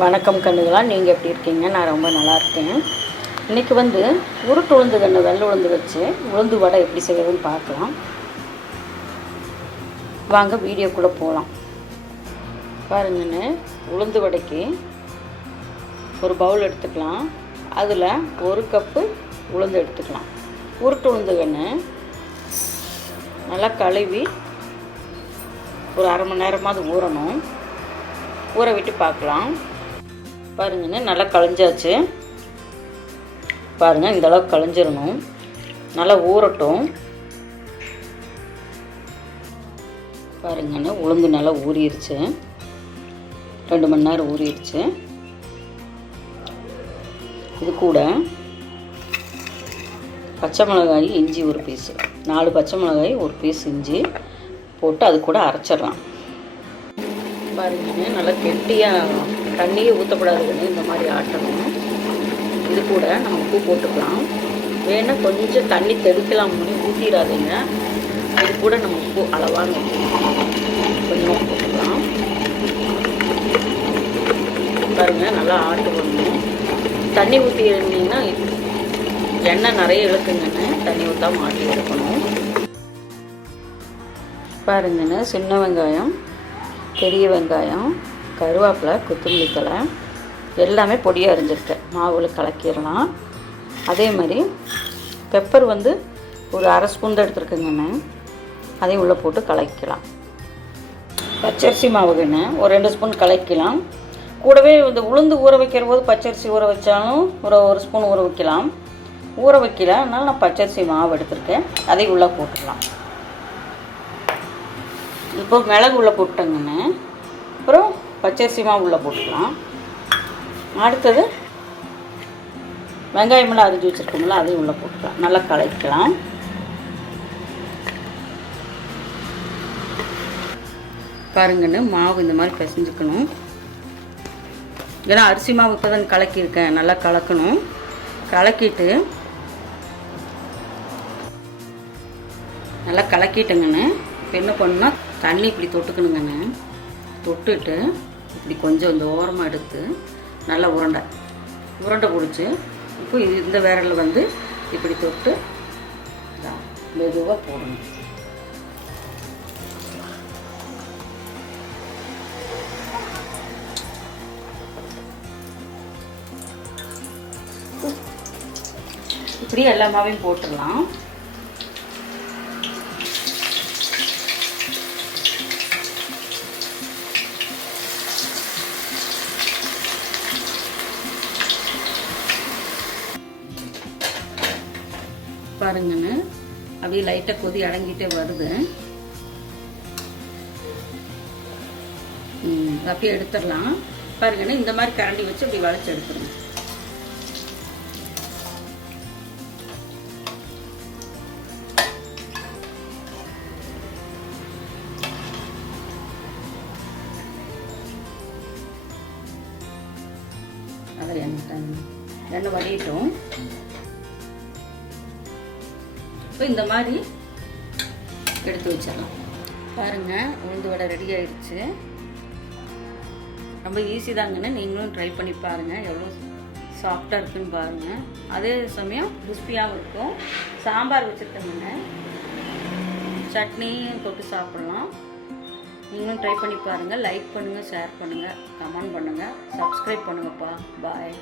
வணக்கம் கண்ணுகளா, நீங்கள் எப்படி இருக்கீங்க? நான் ரொம்ப நல்லா இருக்கேன். இன்றைக்கி உருட்டு உளுந்து கன்று வெள்ளை உளுந்து வச்சு உளுந்து வடை எப்படி செய்யறதுன்னு பார்க்கலாம். வாங்க வீடியோக்குள்ளே போகலாம். பாருங்கன்னு, உளுந்து வடைக்கு ஒரு பவுல் எடுத்துக்கலாம். அதில் 1 கப்பு உளுந்து எடுத்துக்கலாம். உருட்டு உளுந்து கன்று நல்லா கழுவி ஒரு அரை மணி நேரமாவது ஊறணும். ஊற விட்டு பார்க்கலாம். பாருங்கன்னு, நல்லா களைஞ்சாச்சு. பாருங்கள், இந்த அளவுக்கு களைஞ்சிடணும். நல்லா ஊறட்டும். பாருங்கன்னு, உளுந்து நல்லா ஊறிடுச்சு. 2 மணி நேரம் ஊறிடுச்சு. இது கூட பச்சை மிளகாய், இஞ்சி ஒரு பீஸு, 4 பச்சை மிளகாய், ஒரு பீஸ் இஞ்சி போட்டு அது கூட அரைச்சிடலாம். பாருங்கன்னு, நல்லா கெட்டியாக தண்ணியே ஊற்றக்கூடாதுன்னு இந்த மாதிரி ஆட்டணும். இது கூட நம்ம உப்பு போட்டுக்கலாம். வேணால் கொஞ்சம் தண்ணி தெளிக்கலாம், ஊற்றிடாதீங்க. இது கூட நம்ம உப்பு அளவாக கொஞ்சம் போட்டுக்கலாம். பாருங்கள், நல்லா ஆட்டு பண்ணணும். தண்ணி ஊற்றி இருந்தீங்கன்னா எண்ணெய் நிறைய இழுக்குங்கன்னு தண்ணி ஊற்றாமல் ஆட்டி எடுக்கணும். பாருங்கன்னு, சின்ன வெங்காயம், பெரிய வெங்காயம், கருவேப்பிலை, கொத்தமல்லி தழை எல்லாமே பொடியாக அரிஞ்சிருக்கேன். மாவில் கலக்கிடலாம். அதே மாதிரி பெப்பர் ஒரு அரை ஸ்பூன் தான் எடுத்துருக்கேங்கண்ணே. அதையும் உள்ளே போட்டு கலக்கலாம். பச்சரிசி மாவுக்குன்னு ஒரு 2 ஸ்பூன் கலக்கலாம். கூடவே உளுந்து ஊற வைக்கிற போது பச்சரிசி ஊற வச்சாலும் ஒரு ஸ்பூன் ஊற வைக்கலாம். ஊற வைக்கல, அதனால் நான் பச்சரிசி மாவு எடுத்துருக்கேன். அதையும் உள்ளே போட்டுக்கலாம். இப்போ மிளகு உள்ளே போட்டேங்கண்ணே. அப்புறம் பச்சரிசி மாவு உள்ளே போட்டுக்கலாம். அடுத்தது வெங்காயமெல்லாம் அரிஞ்சு வச்சுருக்கோம்ல, அதையும் உள்ளே போட்டுக்கலாம். நல்லா கலக்கலாம். பாருங்கன்னு, மாவு இந்த மாதிரி பிசைஞ்சுக்கணும். ஏன்னா அரிசி மாவு இப்போ தான் கலக்கியிருக்கேன். நல்லா கலக்கணும். கலக்கிட்டு நல்லா கலக்கிட்டேங்கண்ணே. இப்போ என்ன பண்ணால் தண்ணி இப்படி தொட்டுக்கணுங்கண்ணே. தொட்டுட்டு இப்படி கொஞ்சம் இந்த ஓரமாக எடுத்து நல்லா உருண்டை பிடிச்சி இப்போ இந்த விரலில் இப்படி தொட்டு மெதுவாக போடணும். இப்படி எல்லா மாவையும் போட்டுடலாம். பாருங்கன்னு, அப்படியே லைட்டாக கொதி அடங்கிட்டே வருது. அப்படியே எடுத்துடலாம். பாருங்கன்னு, இந்த மாதிரி கரண்டி வச்சு அப்படி வளைச்சு எடுத்துருங்க. அதை எண்ணெய் வடியட்டும். இப்போ இந்த மாதிரி எடுத்து வச்சிடலாம். பாருங்கள், உளுந்து வடை ரெடி ஆயிடுச்சு. ரொம்ப ஈஸி தாங்கன்னு, நீங்களும் ட்ரை பண்ணி பாருங்கள். எவ்வளோ சாஃப்டாக இருக்குன்னு பாருங்கள். அதே சமயம் கிறிஸ்பியாகவும் இருக்கும். சாம்பார் வச்சுருக்கேங்க, சட்னியும் தொட்டு சாப்பிட்லாம். நீங்களும் ட்ரை பண்ணி பாருங்கள். லைக் பண்ணுங்கள், ஷேர் பண்ணுங்கள், கமெண்ட் பண்ணுங்கள், சப்ஸ்கிரைப் பண்ணுங்கப்பா. பாய்.